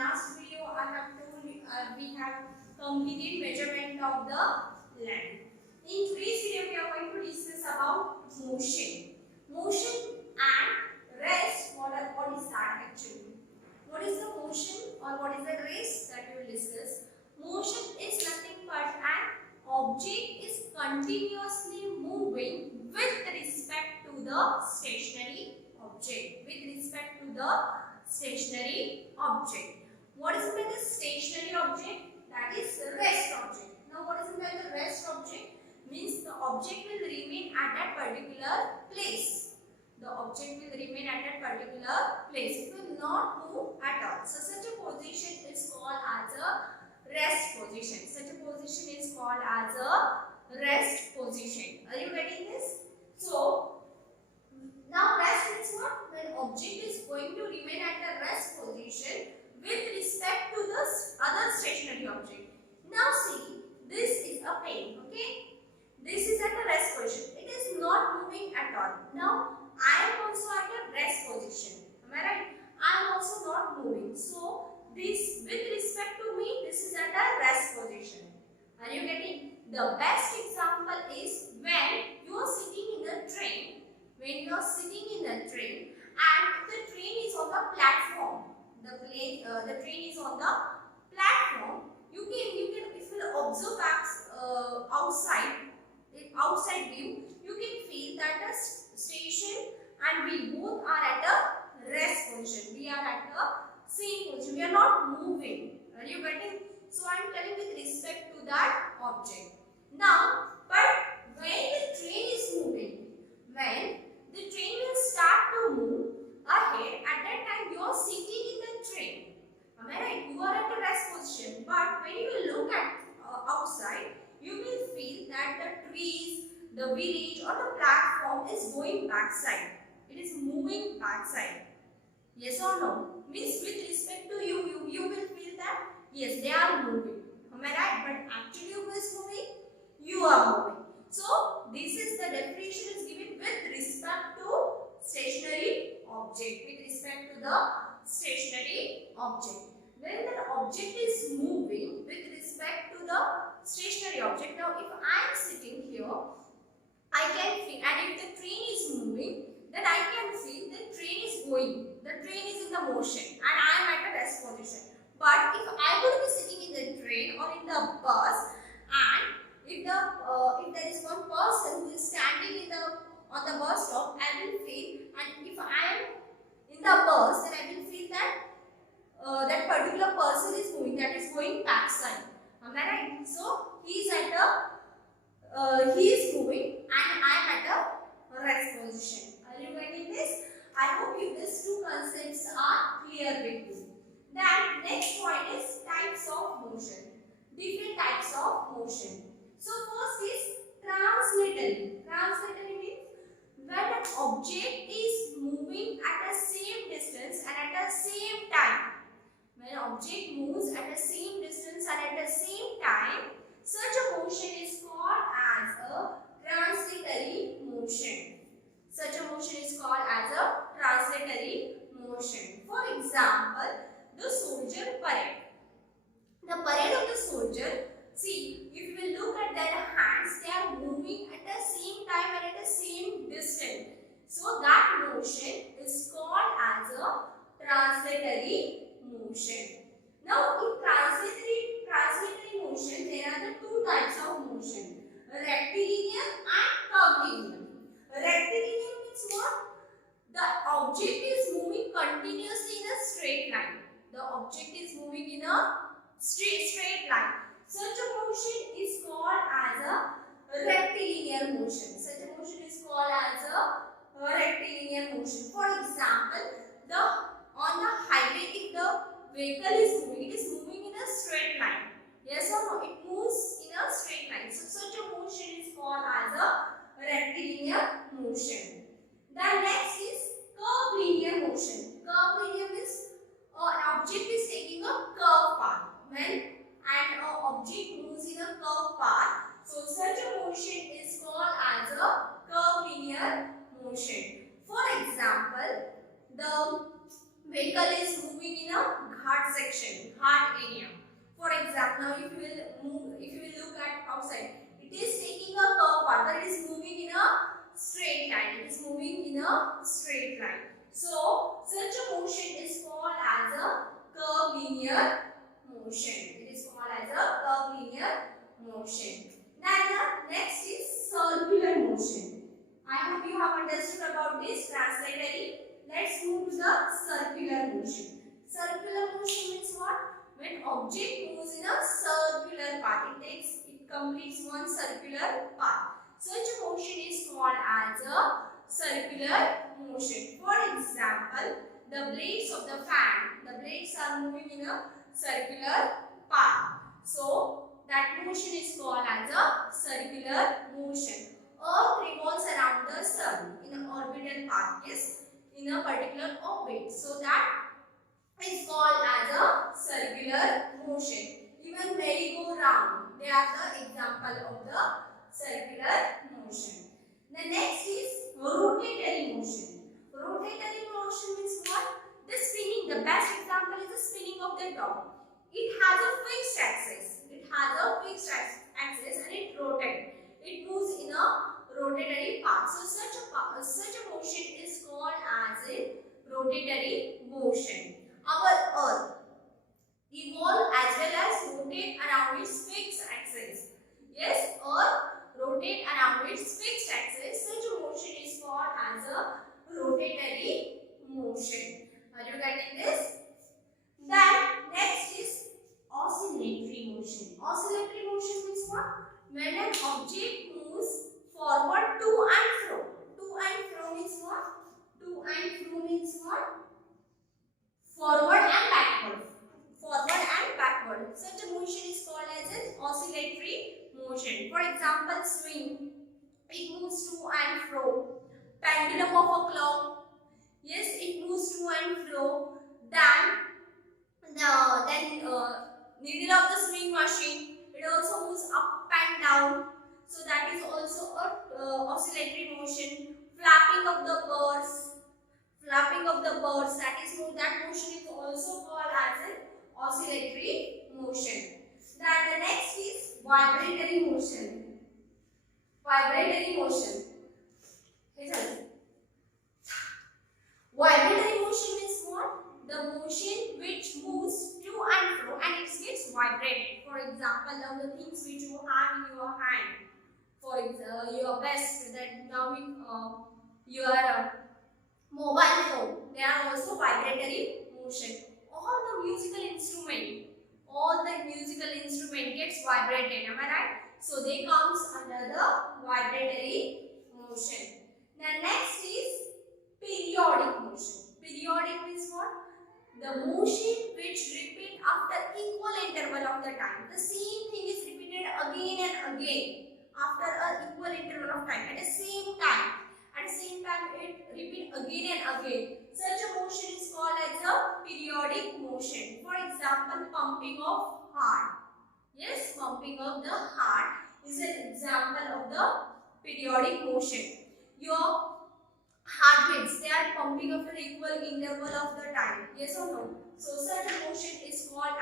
last video I have told you, we have completed measurement of the land. In today's video we are going to discuss about motion. Motion and rest. What is that actually? What is the motion or what is the rest that we will discuss? Motion is nothing but an object is continuously moving with respect to the stationary object. With respect to the stationary object. What is meant the stationary object? That is rest object. Now what is meant the rest object? Means the object will remain at that particular place. The object will remain at that particular place. It will not move at all. So such a position is called as a rest position. Such a position is called as a rest position. Are you getting this? So now rest means what? When object is going to remain at the rest position with respect to the other stationary object. Now see, this is a pen, okay? This is at a rest position. It is not moving at all. Now I am also at a rest position. Am I right? I am also not moving. So this, with respect to me, this is at a rest position. Are you getting? The best example is when you are sitting in the train. When you are sitting in the train and the train is on the platform. The train is on the platform. You can if you observe outside view, you can feel that the station and we both are at a rest position. We are at the same position. We are not moving. Are you getting? So I am telling with respect to that object. Now, but when the train is moving, when the train will start to move ahead, at that time you are sitting in the train. Am I right? You are at a rest position. But when you will look at outside, you will feel that the trees, the village or the platform is going backside. It is moving backside. Yes or no? Means with respect to you, you will feel that yes, they are moving. Am I right? But actually who is moving? You are moving. So this is the definition is given with respect to stationary object. With respect to the stationary object. When the object is moving with respect to the stationary object. Now if I am sitting here, I can feel, and if the train is moving, then I can feel the train is going. The train is in the motion and I am at a rest position. But if I would be sitting in the train or in the bus, and if there is one person who is standing on the bus stop, I will feel, and if I am in the bus, then I will feel that that particular person is moving, that is going backside. Am I right? So he is moving and I am at a rest position. Are you getting this? I hope these two concepts are clear with you. Then next point is types of motion. Different types of motion. So first is transmittal. Transmittal means when an object is moving at the same distance and at the same time. When an object moves at the same distance and at the same time, such a motion is called as a transitory motion. Such a motion is called as a transitory motion. For example, the soldier parade. The parade of the soldier, see, if you will look at their hands, they are moving at the same time and at the same distance. So that motion is called as a transitory motion. Now in transitory motion, there are the two types of motion, rectilinear and curvilinear. Rectilinear means what? The object is moving continuously in a straight line. The object is moving in a straight line. Such a motion is called as a rectilinear motion. Such a motion is called as a rectilinear motion. For example, on the highway, if the vehicle is moving, it is moving in a straight line. Yes or no? It moves in a straight line. So such a motion is called as a rectilinear motion. Then next is curvilinear motion. Curvilinear means an object is taking a curved path. When an object moves in a curved path, so such a motion is called as a curvilinear motion. For example, the vehicle is moving in a ghat section. outside. It is taking a curve path, but it is moving in a straight line. It is moving in a straight line. So such a motion is called as a curvilinear motion. It is called as a curvilinear motion. Then the next is circular motion. I hope you have understood about this translatory. Let's move to the circular motion. Circular motion means what? When object moves in a circular path, it completes one circular path. Such a motion is called as a circular motion. For example, the blades of the fan, the blades are moving in a circular path. So that motion is called as a circular motion. Earth revolves around the sun in an orbital path, yes, in a particular orbit. So that is called as a circular motion. Even merry-go-round, they are the example of the circular motion. The next is rotatory motion. Rotatory motion means what? The spinning. The best example is the spinning of the top. It has a fixed axis. It has a fixed axis and it rotates. It moves in a rotatory path. So such a motion is called as a rotatory motion. Our Earth evolve as well as rotate around its fixed axis. Yes, Earth rotate around its fixed axis. Such a motion is called as a rotatory motion. Are you getting this? Then next is oscillatory motion. Oscillatory motion means what? When an object moves forward to and fro. To and fro means what? To and fro means what? Forward and backward. Forward and backward. Such a motion is called as an oscillatory motion. For example, swing. It moves to and fro. Pendulum of a clock. Yes, it moves to and fro. Then needle of the swing machine. It also moves up and down. So that is also a oscillatory motion. Flapping of the birds. Flapping of the birds, that motion is also called as an oscillatory motion. Then the next is vibratory motion. Vibratory motion. Vibratory motion means what? The motion which moves to and fro and it gets vibrated. For example, now the things which you have in your hand. For example, your vest that now your mobile phone, they are also vibratory motion. All the musical instrument gets vibrated, am I right? So they comes under the vibratory motion. The next is periodic motion. Periodic means what? The motion which repeat after equal interval of the time. The same thing is repeated again and again after an equal interval of time. At the same time it repeat again and again. Such a motion is called as a periodic motion. For example, pumping of heart. Yes, pumping of the heart is an example of the periodic motion. Your heartbeats, they are pumping after equal interval of the time. Yes or no? So such a motion is called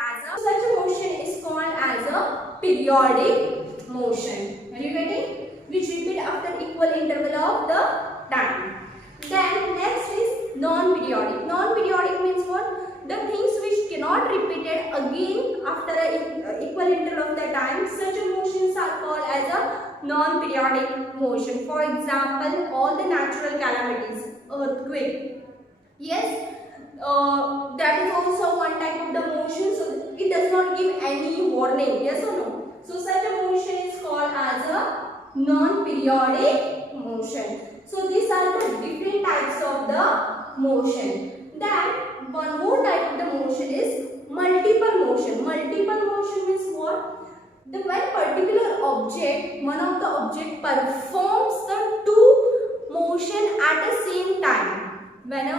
as a periodic motion. Are you getting? Which repeat after equal interval of the time. Then next is non-periodic. Non-periodic means what? The things which cannot repeated again after an equal interval of the time. Such motions are called as a non-periodic motion. For example, all the natural calamities, earthquake. Yes, that is also one type of the motion. So it does not give any warning. Yes or no? So such a motion is called as a non-periodic motion. So these are the different types of the motion. Then one more type of the motion is multiple motion. Multiple motion means what? When particular object, one of the object performs the two motion at the same time. When a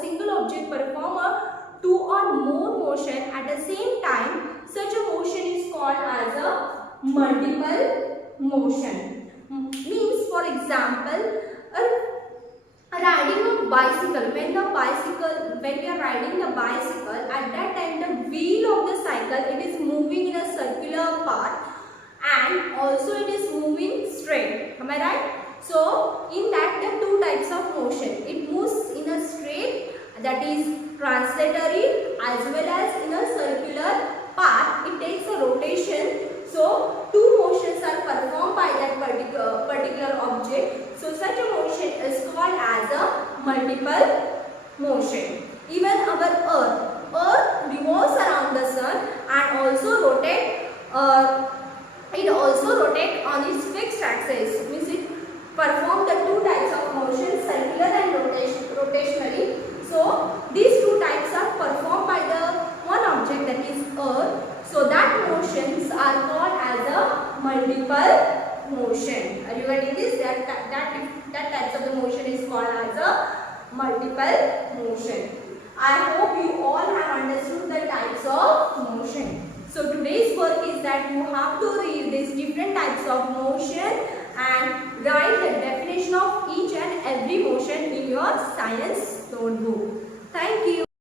single object perform a two or more motion at the same time, such a motion is called as a multiple motion. Means, for example, riding a bicycle. When we are riding the bicycle, at that time the wheel of the cycle, it is moving in a circle circular path and also it is moving straight. Am I right? So in that there are two types of motion. It moves in a straight, that is translatory, as well as in a circular path. It takes a rotation. So two motions are performed by that particular object. So such a motion is called as a multiple motion. Even our Earth revolves around the sun and also rotate. It also rotates on its fixed axis. Means it performs the two types of motion, circular and rotationary. So these two types are performed by the one object, that is Earth. So that motions are called as a multiple motion. Are you getting this? That types of the motion is called as a multiple motion. I hope you all have understood the types of motion. So today's work is that you have to read these different types of motion and write the definition of each and every motion in your science notebook. Thank you.